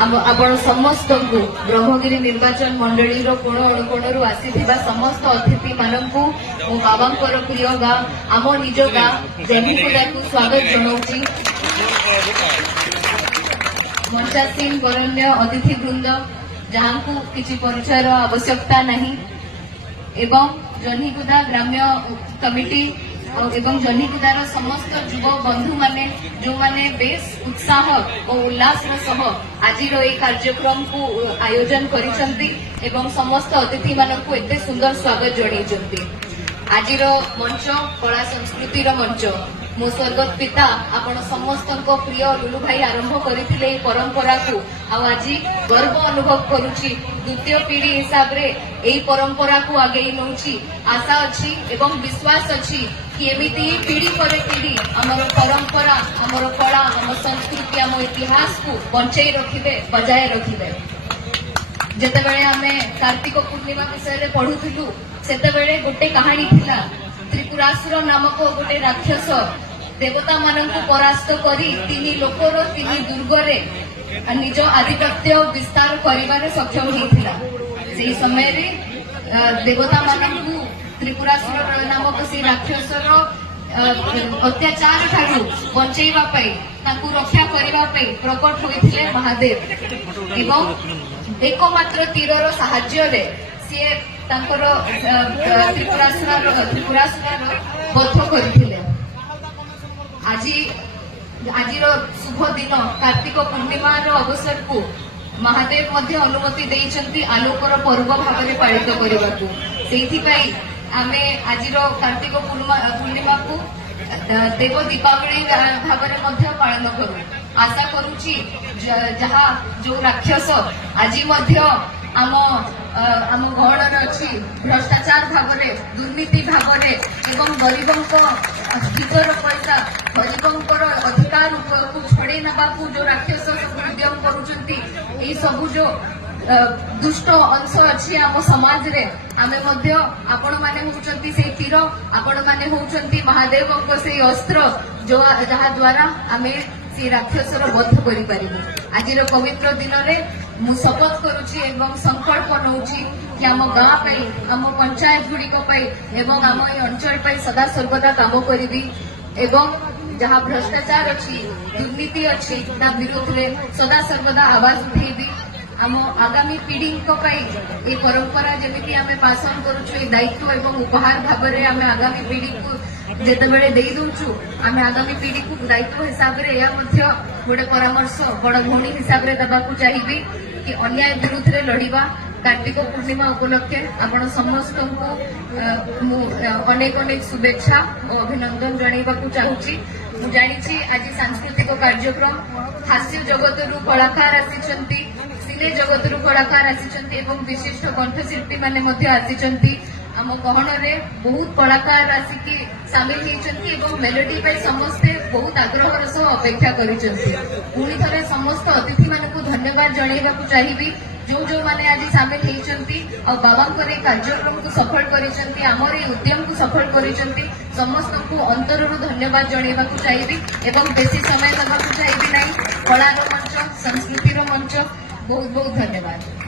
आपण समस्त को ब्रह्मगिरी निर्वाचन मंडली कोण अनुकोणरू आसीथिबा समस्त अतिथि मानकू मो बाबांकर प्रिय गाँ आम निज गाँ जेमिपुरा को स्वागत जनाऊँगी। मंचासीन वरण्य अतिथि वृंद जहाँ को किसी परिचय आवश्यकता नहीं एवं जह्नीगुदा ग्राम्य कमिटी एवं जह्नीगुदार समस्त युव बंधु माने जो माने बेस उत्साह और उल्लास सह आज कार्यक्रम को आयोजन करिसंती एवं समस्त अतिथि मानक एते सुंदर स्वागत जणाइछंती। आज मंच कला संस्कृति मंच मो स्वर्गत पिता आपण समस्त प्रिय लुलु भाई आरंभ करथिले परंपरा को आज गर्व अनुभव करुछि। द्वितीय पीढ़ी हिसाब रे एई परंपरा को आगे नौछि। आशा अछि एवं विश्वास अछि कि एमिति पीढ़ी पर पीढ़ी हमर परंपरा हमर कला हमर संस्कृति हम इतिहास को बंचाई रखिबे बजाय रखिबे। जेतेबेले आमे कार्तिक पूर्णिमा विषय पढ़ुथिलु सेतेबेले गोटे कहानी थिला। त्रिपुरासुर नामक गोटे राक्षस देवता मानक परास्त करी तीन लोकर तीन दुर्गरे निज आधिपत्य विस्तार करिबारे सक्षम होइथिला। सेही समय रे देवता मानक त्रिपुरासुर नामक से राक्षसर अत्याचार ठारू बंचैबा पई ताकू रक्षा करिबा पई प्रकट होइथिले महादेव एवं एकमात्र तीरर साहाय्य रे से तांकर त्रिपुरासुर बध करथिले। आज शुभ दिन कार्तिक पूर्णिमा अवसर को महादेव मध्य अनुमति देइछंती आलोकर पर्व भाव में पालित करबाकू। सेहिथि पई आमे आज कार्तिक पूर्णिमा को देव दीपावली भाव में मध्य पालन करू। आशा करुछि जहा जो राक्षस आज मध्य आम गहन अच्छी भ्रष्टाचार भाव में दुर्नीति भाव में एवं गरीबों हितर पैसा गरीबों अधिकार को छड़े ना जो राक्षस सब उद्यम करुँच सबू जो दुष्ट अंश अच्छी आम समाज रे आमे मध्य आपण माने होउचंती से तीर आपण माने होउचंती महादेव से अस्त्र जो जहा द्वारा आमे से राक्षसर वध करि परिबे। आज पवित्र दिन रे मु शपथ करुछि एवं संकल्प नउछि कि आम गाँ पे आम पंचायत गुड़िक एवं आम ये अंचल पे सदा सर्वदा काम करी एवं जहाँ भ्रष्टाचार अच्छी दुर्नीति अच्छी ता विरोध रे सदा सर्वदा आवाज उठेबी। आम आगामी पीढ़ी ये परंपरा जमीती आम पासन करुछु दायित्व एवं उपहार भाव में आम आगामी पीढ़ी को जेतेबेले देई दउछु आम आगामी पीढ़ी को दायित्व हिसाब रे या मध्य गोटे परामर्श बड़ भौणी हिसाब रे देबाकू चाहिबी कि अन्याय विरुद्ध रे लड़िबा। कार्तिक पूर्णिमा उपलक्षे आपण समस्त को अनेक अनेक शुभेच्छा और अभिनंदन जणाइबाकू चाहूची। मु जानिछि आज सांस्कृतिक कार्यक्रम हास्य जगतरू कलाकार आसीचंती सिने जगतरू कलाकार आसीचंती एवं विशिष्ट कंठशिल्पी माने मध्य आसीचंती। आम गहन रे बहुत कलाकार आसिकी सामिल होइचंती एवं मेलोडी पे समस्ते बहुत आग्रहर सह अपेक्षा करिचंती। पुणी थरे समस्त अतिथि मानकू धन्यवाद जणाइबाकू चाहिबी जो माने आज सामिल होइचंती और बाबांकर कार्यक्रम को सफल करिचंती आमर ये उद्यम को सफल करिचंती। समस्त को अंतररू धन्यवाद जणाइबाकू चाहिबी एवं बेसी समय देबाकू चाहिबी नहीं। कलार मंच संस्कृतिर मंच बहुत बहुत धन्यवाद।